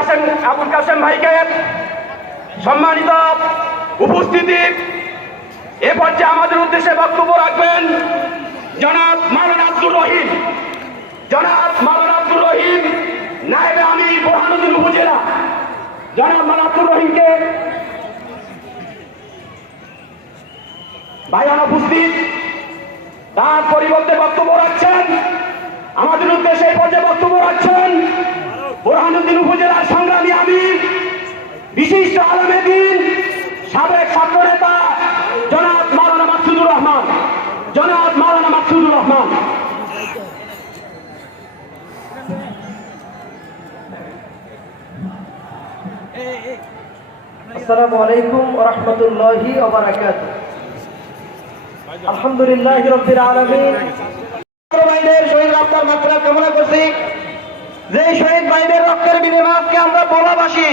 আবুল কাসেম ভাইকে সম্মানিত উপস্থিতি। এ পর্যায়ে আমাদের উদ্দেশ্যে বক্তব্য রাখবেন জনাব মাওলানা আব্দুর রহিম। জনাব মাওলানা আব্দুর রহিম, নায়েবে আমির বোরহানুদ্দিন উপজেলা। জনাব মাওলানা আব্দুর রহিমকে ভাই অনুপস্থিত, তার পরিবর্তে বক্তব্য রাখছেন আমাদের উদ্দেশ্যে এই পর্যায়ে বক্তব্য রাখছেন বোরহানুদ্দিন উপজেলার সংগ্রামী আমির, বিশিষ্ট আলেম দ্বীন, সাবেক ছাত্র নেতা জনাব মাওলানা মাকসুদুর রহমান। জনাব মাওলানা মাকসুদুর রহমান। আসসালামু আলাইকুম ওয়া রাহমাতুল্লাহি ওয়া বারাকাতুহু। আলহামদুলিল্লাহি রাব্বিল আলামিন। ভাইদের শহীদ রক্তের মাগফিরাত কামনা করছি। যে শহীদ ভাইদের রক্তের বিনিময়ে আজকে আমরা ভোলাবাসী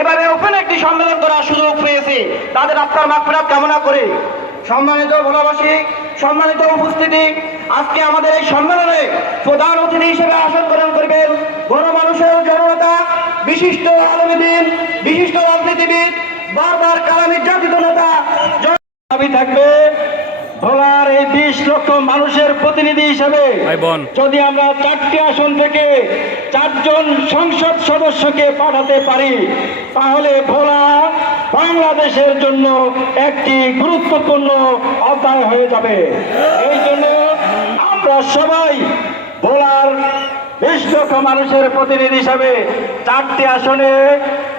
এবারে ওপেন একটি সম্মেলন করার সুযোগ পেয়েছি, তাদের আত্মার মাগফিরাত কামনা করি। সম্মানিত ভোলাবাসী, সম্মানিত উপস্থিতি, আজকে আমাদের এই সম্মেলনে প্রধান অতিথি হিসেবে আসন গ্রহণ করবেন গণমানুষের জননেতা, বিশিষ্ট আলেম দ্বীন, বিশিষ্ট রাজনীতিবিদ, বারবার কারা নির্যাতিত নেতা। দাবি থাকবে ভোলার এই 20 লক্ষ মানুষের প্রতিনিধি হিসেবে যদি আমরা 4টি আসন থেকে 4 জন সংসদ সদস্যকে পাঠাতে পারি, তাহলে ভোলা বাংলাদেশের জন্য একটি গুরুত্বপূর্ণ অধ্যায় হয়ে যাবে। এই জন্য আমরা সবাই ভোলার 20 লক্ষ মানুষের প্রতিনিধি হিসাবে 4টি আসনে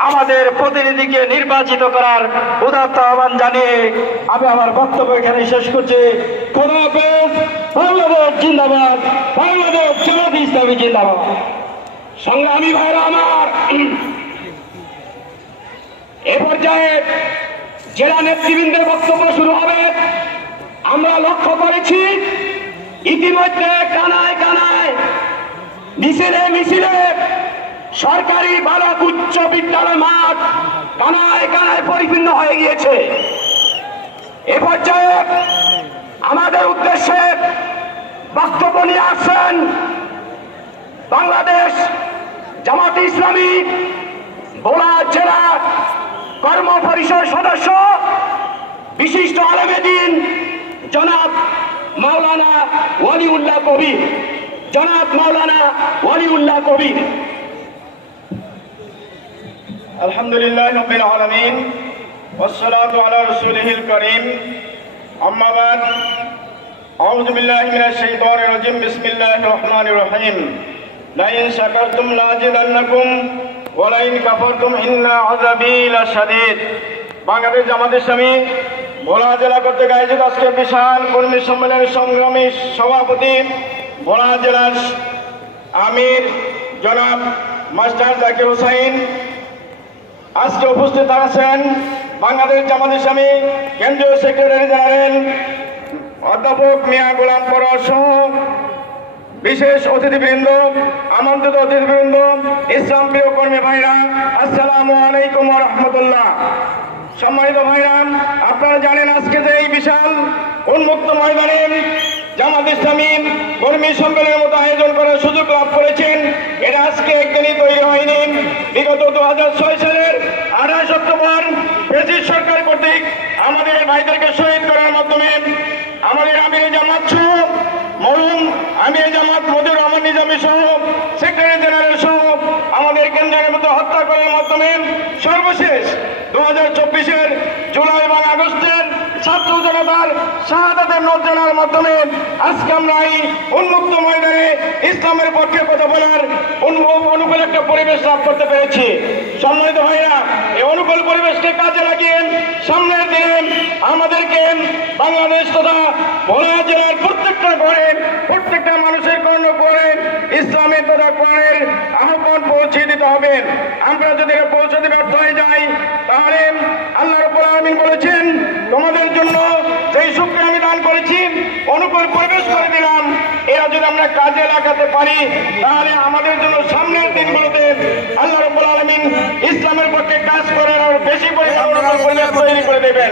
আমাদের প্রতিনিধিকে নির্বাচিত করার উদাত্ত আহ্বান জানিয়ে আমি আমার বক্তব্য এখানে শেষ করছি। খোদা হাফেজ। বাংলাদেশ জিন্দাবাদ, বাংলাদেশ জামাত ইসলামী জিন্দাবাদ। সংগ্রামী ভাইরা আমার, এ পর্যায়ে জেলা নেতৃবৃন্দের বক্তব্য শুরু হবে। আমরা লক্ষ্য করেছি ইতিমধ্যে কানায় কানায়, মিছিলে মিছিলে সরকারি বালক উচ্চ বিদ্যালয় মাঠ কানায় কানায় পরিপূর্ণ হয়ে গিয়েছে। এ পর্যায়ে আমাদের উদ্দেশ্যে বক্তব্য নিয়ে আসছেন বাংলাদেশ জামাত ইসলামী ভোলা জেলা কর্ম পরিষদ সদস্য, বিশিষ্ট আলেম দ্বীন জনাব মাওলানা ওয়ালিউল্লাহ কবির। জনাব মাওলানা ওয়ালিউল্লাহ কবির। আলহামদুলিল্লাহি রাব্বিল আলামিন ওয়াসসালাতু আলা রাসূলিহিল কারীম, আম্মা বাদ। আউযু বিল্লাহি মিনাশ শাইতানির রাজীম। বিসমিল্লাহির রহমানির রহিম। লা ইন শাকারতুম লাযিদান্নাকুম ওয়া লা ইন কাফারতুম ইন্না আযাবি লাশাদীদ। বাংলাদেশ জামাত ইসলামী ভোলা জেলা কর্তৃক আয়োজিত আজকে বিশাল কর্মী সম্মেলনের সংগ্রামী সভাপতি ভোলা জেলার আমির জনাব মাস্টার জাকির হোসাইন, আজকে উপস্থিত আছেন বাংলাদেশ জামাত ইসলামী কেন্দ্রীয় সেক্রেটারি জেনারেল অধ্যাপক মিয়া গোলাম পরোয়ার সহ বিশেষ অতিথিবৃন্দ, আমন্ত্রিত অতিথিবৃন্দ, ইসলাম প্রিয় কর্মী ভাইরা, আসসালামু আলাইকুম ওয়া রাহমাতুল্লাহ। সম্মানিত ভাইরা, আপনারা জানেন আজকে যে এই বিশাল উন্মুক্ত ময়দানে জামাত ইসলামী কর্মী সম্মেলনের মতো আয়োজন করার সুযোগ লাভ করেছেন, এটা আজকে একদিনই তৈরি হয়নি। বিগত 2006 সালের 28 অক্টোবর ব্রিটিশ সরকার কর্তৃক আমাদের ভাইদেরকে শহীদ করার মাধ্যমে আমাদের আমির জামাত সহ মরহুম আমির জামাত মতিউর রহমান নিজামী সহ সেক্রেটারি জেনারেল সহ আমাদের কেন্দ্রের মতো হত্যা করার মাধ্যমে সর্বশেষ 2024-এর জুলাই এবং আগস্টের ছাত্র জনতার শাহাদাতের নোট জানার মাধ্যমে আজকে আমরা এই উন্মুক্ত ময়দানে ইসলামের পক্ষে কথা বলার অনুকূল একটা পরিবেশ লাভ করতে পেরেছি। সম্মানিত ভাইরা, এই অনুকূল পরিবেশকে কাজে লাগিয়ে সামনের দিনে আমাদেরকে বাংলাদেশ তথা ভোলা জেলার প্রত্যেকটা ঘরে, প্রত্যেকটা মানুষের কর্ণ করে ইসলামের তথা কোরআনের আহ্বান পৌঁছে দিতে হবে। আমরা যদি পৌঁছে দিতে ব্যর্থ হয়ে যাই, তাহলে আল্লাহ রাব্বুল আলামিন বলেছেন, তোমাদের জন্য যেই সুখকে আমি দান করেছি, অনুকূল পরিবেশ করে দিলাম, এরা যদি আমরা কাজে লাগাতে পারি, তাহলে আমাদের জন্য সামনের দিনগুলোতে আল্লাহ রাব্বুল আলামিন ইসলামের পক্ষে কাজ করার বেশি পরিমাণ অনুকূল পরিবেশ তৈরি করে দেবেন।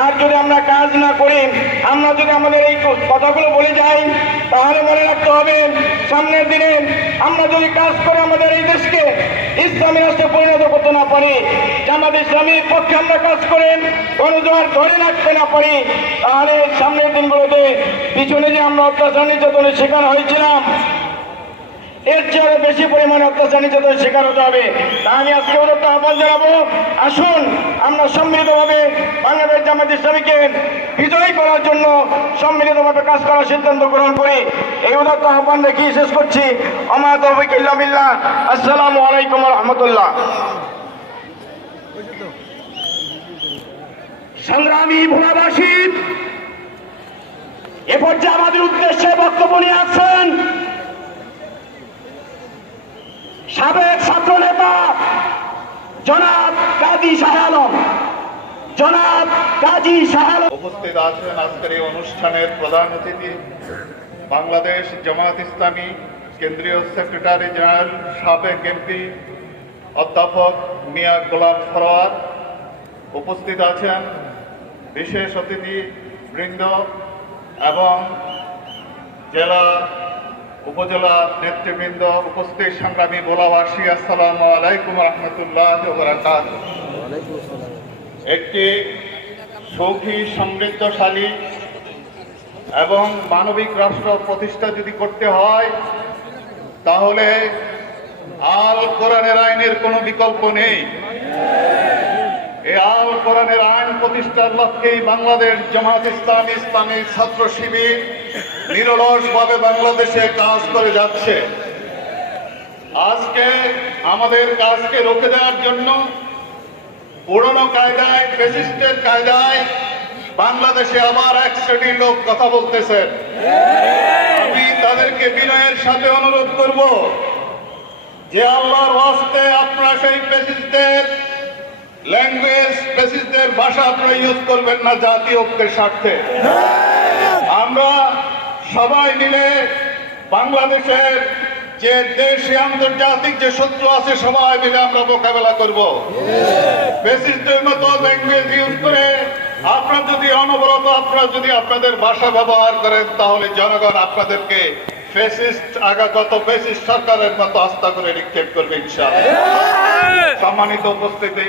আর যদি আমরা কাজ না করি, আমরা যদি আমাদের এই কথাগুলো বলে যাই, তাহলে মনে রাখতে হবে সামনের দিনে আমরা যদি কাজ করে আমাদের এই দেশকে ইসলামী রাষ্ট্রে পরিণত করতে না পারি, জামাত ইসলামীর পক্ষে আমরা কাজ করেন গণজোয়ার ধরে রাখতে না পারি, তাহলে সামনের দিনগুলোতে পিছনে যে আমরা অত্যাচার নির্যাতনের শিকার হয়েছিলাম, এর চেয়ে বেশি পরিমাণে অত্যাচার নির্যাতনের শিকার হতে হবে। তাই আমি আজকে উদাত্ত আহ্বান জানাবো, আসুন আমরা সম্মিলিতভাবে বাংলাদেশ জামাত ইসলামীকে বিজয়ী করার জন্য সম্মিলিতভাবে কাজ করার সিদ্ধান্ত গ্রহণ করি। এই উদাত্ত আহ্বান রেখে শেষ করছি। আমা তৌফিক ইল্লা বিল্লাহ। আসসালামু আলাইকুম ওয়া রাহমাতুল্লাহ। সংগ্রামী ভোলাবাসী, এ পর্যায়ে আমাদের উদ্দেশ্যে বক্তব্য নিয়ে আসছেন সাবেক ছাত্র নেতা জনাব কাজী শাহ আলম। জনাব কাজী শাহ আলম উপস্থিত আছেন আজকের এই অনুষ্ঠানের প্রধান অতিথি বাংলাদেশ জামায়াত ইসলামী কেন্দ্রীয় সেক্রেটারি জেনারেল সাবেক এমপি অধ্যাপক মিয়া গোলাম সরোয়ার। উপস্থিত আছেন বিশেষ অতিথি বৃন্দ এবং জেলা উপজেলা নেতৃবৃন্দ, উপস্থিত সংগ্রামী ভোলাবাসী, আসসালামু আলাইকুম রহমতুল্লাহ বারাকাতুহু। একটি সুখী সমৃদ্ধশালী এবং মানবিক রাষ্ট্র প্রতিষ্ঠা যদি করতে হয়, তাহলে আল কোরআনের আইনের কোনো বিকল্প নেই। এই আল কোরআনের আইন প্রতিষ্ঠার লক্ষ্যেই বাংলাদেশ জামাত ইসলামী ইসলামী ছাত্র শিবির নিরলসভাবে বাংলাদেশে কাজ করে যাচ্ছে। আজকে আমাদের কাজকে রুখে দেওয়ার জন্য পুরনো কায়দায়, ফ্যাসিস্টের কায়দায় বাংলাদেশে আবার এক শ্রেণীর লোক কথা বলতেছেন। আমি তাদেরকে বিনয়ের সাথে অনুরোধ করব যে আল্লাহর ওয়াস্তে আপনারা সেই ফ্যাসিস্টদের ল্যাঙ্গুয়েজ, ফ্যাসিস্টদের ভাষা আপনারা ইউজ করবেন না জাতীয় ঐক্যের স্বার্থে। আমরা সবাই মিলে বাংলাদেশের যে দেশে আন্তর্জাতিক যে শত্রু আছে সবাই মিলে আমরা মোকাবেলা করব। ফ্যাসিস্টদের মতো ল্যাঙ্গুয়েজ ইউজ করে আপনারা যদি অনবরত আপনাদের ভাষা ব্যবহার করেন, তাহলে জনগণ আপনাদেরকে ফ্যাসিস্ট, আগাগত ফ্যাসিস্ট সরকারের মতো আস্থা করে নিক্ষেপ করবে ইনশাআল্লাহ। সম্মানিত উপস্থিতি,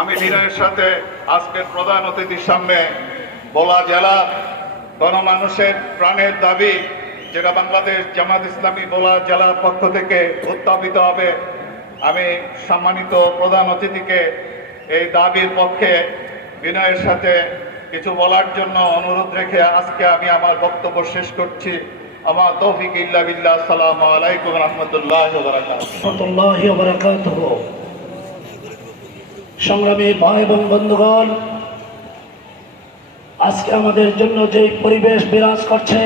আমি বিনয়ের সাথে আজকের প্রধান অতিথির সামনে ভোলা জেলা গণমানুষের প্রাণের দাবি, যেটা বাংলাদেশ জামাত ইসলামী ভোলা জেলার পক্ষ থেকে উত্থাপিত হবে, আমি সম্মানিত প্রধান অতিথিকে এই দাবির পক্ষে বিনয়ের সাথে কিছু বলার জন্য অনুরোধ রেখে আজকে আমি আমার বক্তব্য শেষ করছি। আমার তৌফিক ইল্লা বিল্লাহ। আসসালামু আলাইকুম রহমতুল্লাহি ওয়া বারাকাতুহু। সংগ্রামী ভাই এবং বন্ধুগণ, আজকে আমাদের জন্য যে পরিবেশ বিরাজ করছে,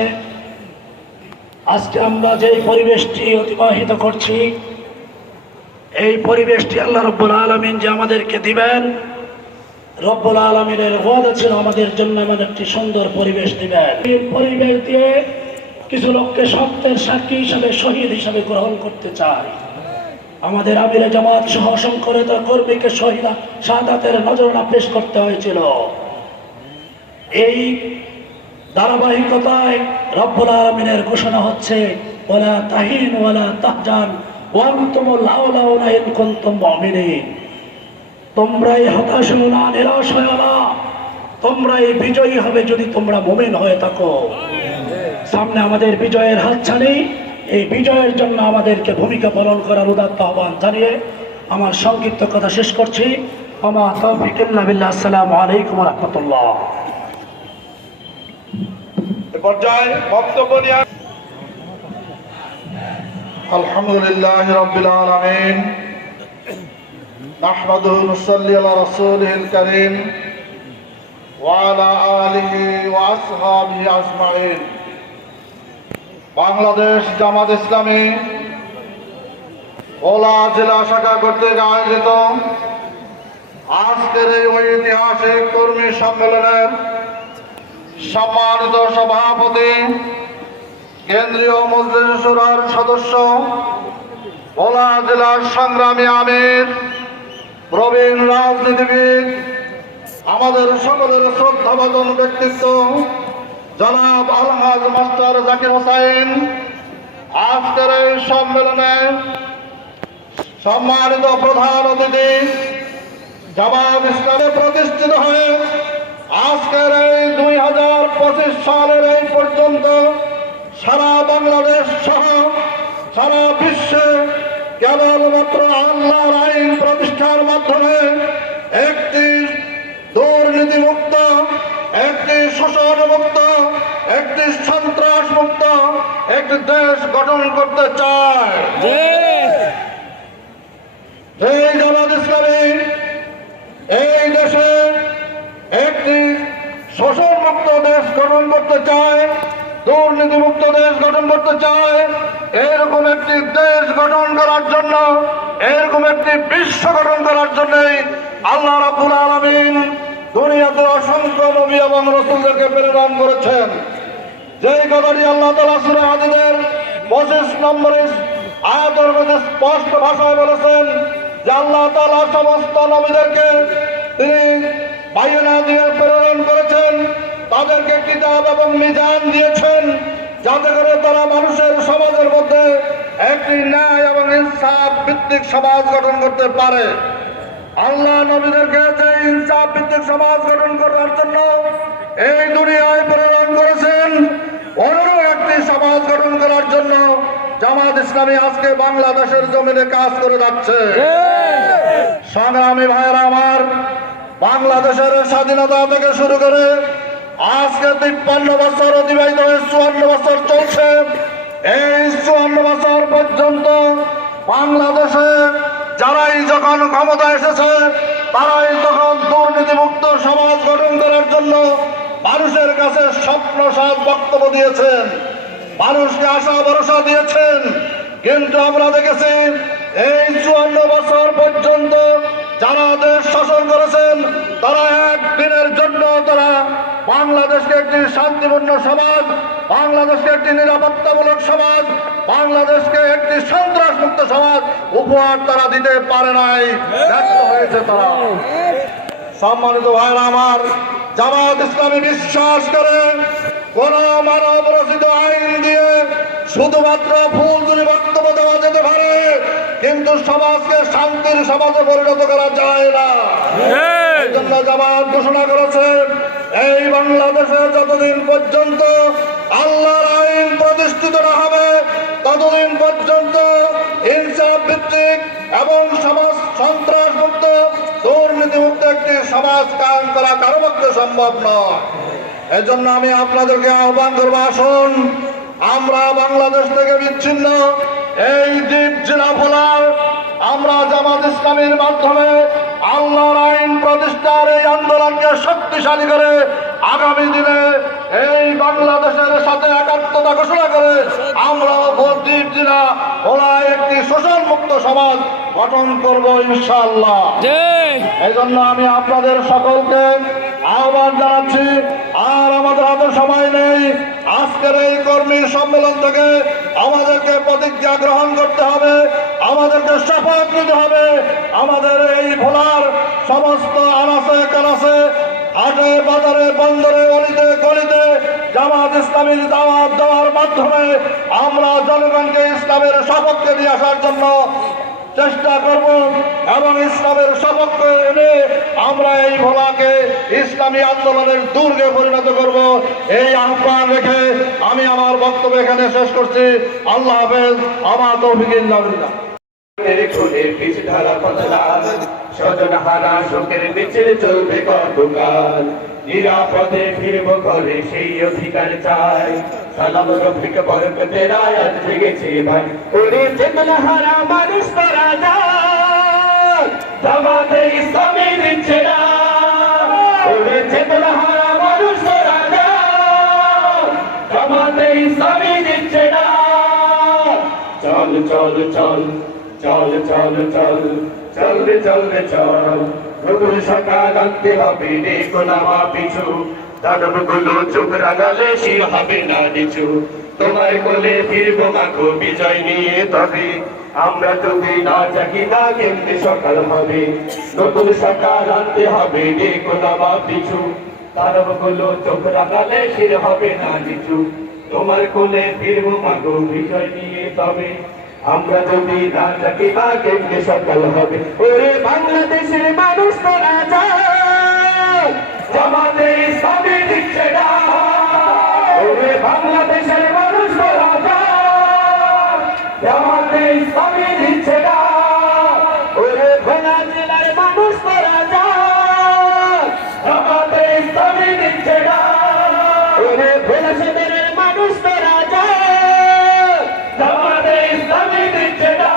আজকে আমরা যে পরিবেশটি অতিবাহিত করছি, এই পরিবেশটি আল্লাহ রব্বুল আলামিন যে আমাদেরকে দিবেন, রব্বুল আলামিনের ওয়াদা ছিল আমাদের জন্য এমন একটি সুন্দর পরিবেশ দিবেন। এই পরিবেশ দিয়ে কিছু লোককে সত্যের সাক্ষী হিসাবে, শহীদ হিসাবে গ্রহণ করতে চায়। আমাদের আমিরে জামাত সহ অসংখ্য নেতা কর্মীকে শাহাদাতের নজরানা পেশ করতে হয়েছিল। এই ধারাবাহিকতায় রব্বুল আলামিনের ঘোষণা হচ্ছে, ওয়ালা তাহিন ওয়ালা তাহজান ওয়া আনতুমুল আউলাউনা ইন কুনতুম মুমিনিন। তোমরাই হতাশ হও না, নিরাশ হও না, তোমরাই বিজয়ী হবে যদি তোমরা মুমিন হয়ে থাকো। সামনে আমাদের বিজয়ের হাতছানি, এই বিজয়ের জন্য আমাদেরকে ভূমিকা পালন করার উদাত্ত আহ্বান জানিয়ে আমার সংক্ষিপ্ত কথা শেষ করছি। আমা তৌফিক ইল্লা বিল্লাহ। আসসালামু আলাইকুম ওয়া রাহমাতুল্লাহ। এ পর্যায়ে বক্তব্য নিয়ে আলহামদুলিল্লাহি রাব্বিল আলামিন, নাহমাদুহু ওয়া নুসাল্লি আলা রাসূলিল কারীম ওয়া আলা আলিহি ওয়া আসহাবিহি আজমাইন। বাংলাদেশ জামাত ইসলামী ভোলা জেলা শাখা কর্তৃক আয়োজিত আজকের এই ঐতিহাসিক কর্মী সম্মেলনের সম্মানিত সভাপতি, কেন্দ্রীয় মজলিস শুরার সদস্য, ভোলা জেলার সংগ্রামী আমির, প্রবীণ রাজনীতিবিদ আমাদের সকলের শ্রদ্ধাভাজন ব্যক্তিত্ব জনাব আলহাজ মাস্টার জাকির হোসেন, আজকের এই সম্মেলনে সম্মানিত প্রধান অতিথি জামাত ইসলামে প্রতিষ্ঠিত হয়ে আজকের এই 2025 সালের এই পর্যন্ত সারা বাংলাদেশ সহ সারা বিশ্বে কেবলমাত্র আল্লাহর আইন প্রতিষ্ঠার মাধ্যমে একটি দুর্নীতিমুক্ত, একটি শোষণমুক্ত, একটি সন্ত্রাসমুক্ত একটি দেশ গঠন করতে চায়। এই জামাত ইসলামী এই দেশে একটি শোষণমুক্ত দেশ গঠন করতে চায়, দুর্নীতিমুক্ত দেশ গঠন করতে চায়। এরকম একটি দেশ গঠন করার জন্য, এরকম একটি বিশ্ব গঠন করার জন্যই আল্লাহ রাব্বুল আলামিন দুনিয়াতে অসংখ্য নবী এবং রাসূলদেরকে প্রেরণ করেছেন। যেই কথাটি আল্লাহ তাআলা সূরা হাদীদের 25 নম্বরে আয়াতের মধ্যে স্পষ্ট ভাষায় বলেছেন যে আল্লাহ তাআলা সমস্ত নবীদেরকে তিনি বায়না দিয়ে প্রেরণ করেছেন, তাদেরকে কিতাব এবং মিজান দিয়েছেন, যাতে করে তারা মানুষের সমাজের মধ্যে একটি ন্যায় এবং ইনসাফ ভিত্তিক সমাজ গঠন করতে পারে। আল্লাহ নবীদেরকে যে ইনসাফ ভিত্তিক সমাজ গঠন করার জন্য এই দুনিয়ায় প্রেরণ করেছেন, অন্য একটি সমাজ গঠন করার জন্য জামাত ইসলামী আজকে বাংলাদেশের জমিনে কাজ করে যাচ্ছে। সংগ্রামী ভাইয়েরা আমার, বাংলাদেশের স্বাধীনতা থেকে শুরু করে আজকে 53 বছর অতিবাহিত হয়ে 54 বছর চলছে। এই 54 বছর পর্যন্ত বাংলাদেশে যারাই যখন ক্ষমতা এসেছে তারাই তখন দুর্নীতিমুক্ত সমাজ গঠন করার জন্য মানুষের কাছে স্বপ্নসাৎ বক্তব্য দিয়েছেন, মানুষকে আশা ভরসা দিয়েছেন। কিন্তু আমরা দেখেছি এই 54 বছর পর্যন্ত যারা দেশ শাসন করেছেন তারা একদিনের জন্য তারা বাংলাদেশকে একটি শান্তিপূর্ণ সমাজ, বাংলাদেশকে একটি নিরাপত্তামূলক সমাজ, বাংলাদেশকে একটি সন্ত্রাসমুক্ত সমাজ উপহার তারা দিতে পারে নাই, ব্যর্থ হয়েছে তারা। সম্মানিত ভাইরা আমার, জামাত ইসলামী বিশ্বাস করে কোন মানব রচিত আইন দিয়ে শুধুমাত্র ফুলঝুরি বক্তব্য দেওয়া যেতে পারে, কিন্তু সমাজকে শান্তির সমাজে পরিণত করা যায় না। এই জন্য জামাত ঘোষণা করেছে এই বাংলাদেশে যতদিন পর্যন্ত আল্লাহর আইন প্রতিষ্ঠিত না হবে ততদিন পর্যন্ত ইনসাফ ভিত্তিক এবং সমাজ সন্ত্রাসমুক্ত দুর্নীতিমুক্ত একটি সমাজ কায়েম করা কারো পক্ষে সম্ভব নয়। এজন্য আমি আপনাদেরকে আহ্বান করবো, আসুন আমরা বাংলাদেশ থেকে বিচ্ছিন্ন এই দ্বীপ জেলা ভোলার আমরা জামাত ইসলামীর মাধ্যমে আল্লাহর আইন প্রতিষ্ঠার এই আন্দোলনকে শক্তিশালী করে আগামী দিনে এই বাংলাদেশের সাথে একাত্মতা ঘোষণা করে আমরা দ্বীপ জেলা ভোলায় একটি শোষণমুক্ত সমাজ গঠন করব ইনশাআল্লাহ। এই জন্য আমি আপনাদের সকলকে আহ্বান জানাচ্ছি, আর আমাদের হাতে সময় নেই। আজকের এই কর্মী সম্মেলন থেকে আমাদেরকে প্রতিজ্ঞা গ্রহণ করতে হবে, আমাদেরকে শপথ নিতে হবে। আমাদের এই ভোলার সমস্ত আনাচে কানাচে, হাটে বাজারে, বন্দরে, অলিতে গলিতে জামাত ইসলামীর দাওয়াত দেওয়ার মাধ্যমে আমরা জনগণকে ইসলামের সপক্ষে নিয়ে আসার জন্য চেষ্টা করব এবং ইসলামের সপক্ষে এনে আমরা এই ভোলাকে ইসলামী আন্দোলনের দুর্গে পরিণত করব। এই আহ্বান রেখে আমি আমার বক্তব্য এখানে শেষ করছি। আল্লাহ হাফেজ। আমার তৌফিক ইল্লাহ বিল্লাহ। নিরাপদে ফিরব করে সেই অধিকার চাই। সালাম রফিক বরকতের আয়াত জেগেছে ভাই, ওরে চেতনা হারা মানুষ তারা যায়, জামাতে ইসলামী দিচ্ছে না। ওরে চেতনা হারা মানুষ তারা যায়, জামাতে ইসলামী দিচ্ছে না। চল চল চল চল চল চল চল চল চল নতুন সকাল আনতে হবে দেখো না মা পিছু দানবগুলো চোখ রাগালে শির হবে না নিচু তোমার কোলে ফিরবো মাগো বিজয় নিয়ে তবে আমরা যদি না জাগি না কেমনে সকাল হবে নতুন সকাল আনতে হবে দেখো না মা পিছু দানবগুলো চোখ রাগালে শির হবে না নিচু তোমার কোলে ফিরবো মাগো বিজয় নিয়ে তবে আমরা যদি না জাগি না কেমনে সকাল হবে ওরে বাংলাদেশের মানুষ তোরা যাও জামাতে ইসলামী দিচ্ছে না ওরে বাংলাদেশের মানুষ তোরা যাও জামাতে ইসলামী দিচ্ছে না ওরে ভোলা জেলার মানুষ তোরা যাও জামাতে ইসলামী দিচ্ছে না ওরে ভোলা সদরের মানুষ তোরা যাও জামাতে ইসলামী দিচ্ছে না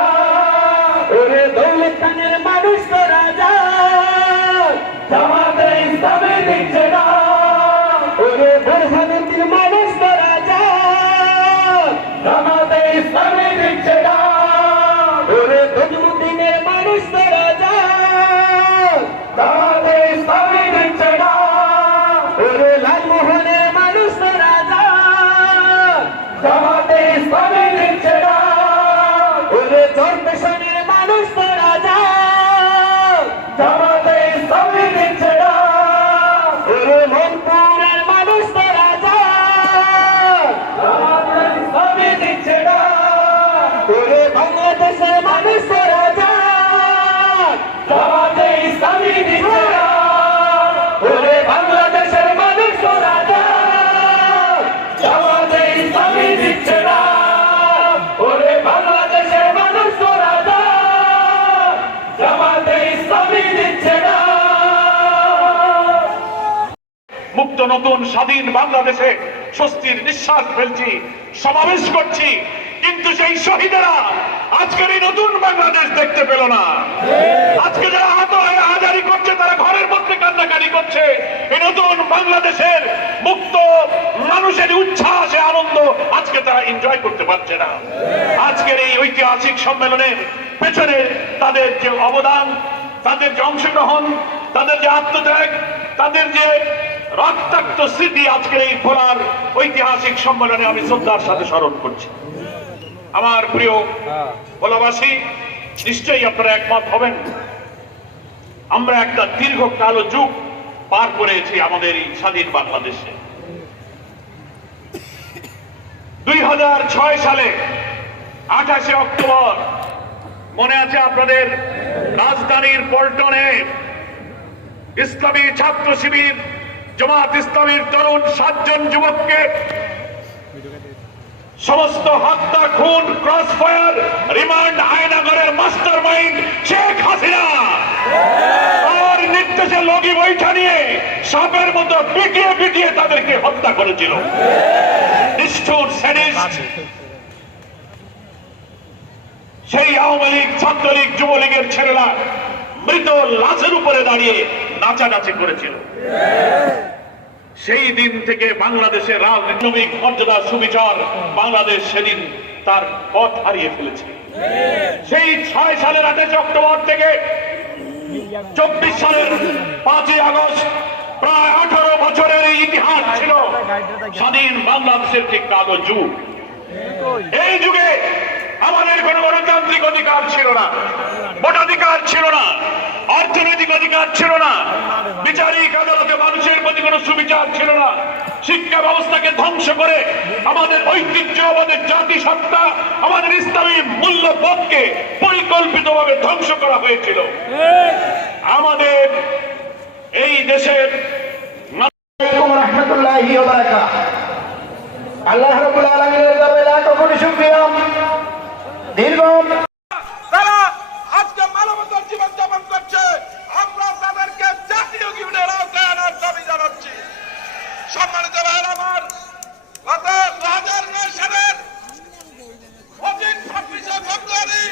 ওরে দৌলতখানের মানুষ তোরা যাও জামাতে ইসলামী দিচ্ছে না ওরে বোরহানুদ্দিন মানুষ তোরা যাও জামাতে ইসলামী দিচ্ছে না ওরে বজরুদ্দিনের মানুষ তোরা যাও জামাতে ইসলামী দিচ্ছে না ওরে লালমোহনের মানুষ তোরা যাও জামাতে ইসলামী দিচ্ছে না ওরে চরপেশনের মানুষ তোরা যাও জামাতে ইসলামী দিচ্ছে না ওরে মনপুরের মানুষ তোরা যাও জামাতে ইসলামী দিচ্ছে না ওরে বাংলাদেশের মানুষ তোরা যাও জামাতে ইসলামী দিচ্ছে না ওরে বাংলাদেশের মানুষ তোরা যাও জামাতে ইসলামী দিচ্ছে না ওরে বাংলাদেশের মানুষ তোরা যাও জামাতে ইসলামী দিচ্ছে না মুক্ত নতুন স্বাধীন বাংলাদেশে স্বস্তির নিঃশ্বাস ফেলছি সমাবেশ করছি কিন্তু সেই শহীদেরা আজকের এই নতুন বাংলাদেশ দেখতে পেল না আজকে যারা আহত হয়ে হাজারি করছে তারা ঘরের মধ্যে কান্নাকাটি করছে এই নতুন বাংলাদেশের মুক্ত মানুষের উচ্ছ্বাসে আনন্দ আজকে তারা এনজয় করতে পারছে না আজকের এই ঐতিহাসিক সম্মেলনের পেছনে তাদের যে অবদান তাদের যে অংশগ্রহণ তাদের যে আত্মত্যাগ তাদের যে রক্তাক্ত স্মৃতি আজকের এই ভোলার ঐতিহাসিক সম্মেলনে আমি শ্রদ্ধার সাথে স্মরণ করছি আমার প্রিয় ভোলাবাসী নিশ্চয়ই আপনারা একমত হবেন আমরা একটা দীর্ঘ কালো যুগ পার করেছি আমাদের এই স্বাধীন বাংলাদেশে 2006 সালে 28 অক্টোবর মনে আছে আপনাদের রাজধানীর পল্টনে ইসলামী ছাত্র শিবির জামাত ইসলামীর তরুণ 7 জন যুবককে সমস্ত হত্যা খুন ক্রস ফায়ার রিমান্ড আয়নাগরের মাস্টার মাইন্ড শেখ হাসিনা আর নির্দেশে লগি বৈঠা নিয়ে সাপের মতো পিটিয়ে পিটিয়ে তাদেরকে হত্যা করেছিল নিষ্ঠুর স্যাডিস্ট সেই আওয়ামী লীগ ছাত্রলীগ যুবলীগের ছেলেরা মৃত লাশের উপরে দাঁড়িয়ে নাচানাচি করেছিল সেই দিন থেকে বাংলাদেশের রাজনৈতিক মর্যাদা সুবিচার বাংলাদেশ সেদিন তার পথ হারিয়ে ফেলেছে সেই 6 সালের 28 অক্টোবর থেকে 24 সালের 5 আগস্ট প্রায় 18 বছরের ইতিহাস ছিল স্বাধীন বাংলাদেশের ঠিক কালো যুগ এই যুগে আমাদের কোন গণতান্ত্রিক অধিকার ছিল না ভোটাধিকার ছিল না অর্থনৈতিক অধিকার ছিল না বিচারিক আদালতে মানুষের প্রতি কোনো সুবিচার ছিল না শিক্ষা ব্যবস্থাকে ধ্বংস করে আমাদের ঐতিহ্য আমাদের জাতিসত্তা আমাদের ইসলামী মূল্যবোধকে পরিকল্পিতভাবে ধ্বংস করা হয়েছিল আমাদের এই দেশের রাহমাতুল্লাহি ওয়া বারাকাতুহু আল্লাহ রাব্বুল আলামিনের দরবারে লাখ কোটি শুকরিয়া দীর্ঘ তারা আজকে মানবতার জীবন যাপন করছে আমরা তাদেরকে জাতীয় জীবনের আওতায় আনার দাবি জানাচ্ছি সম্মানিত ভাইয়েরা আমার গত 2009 সালের 26 ফেব্রুয়ারি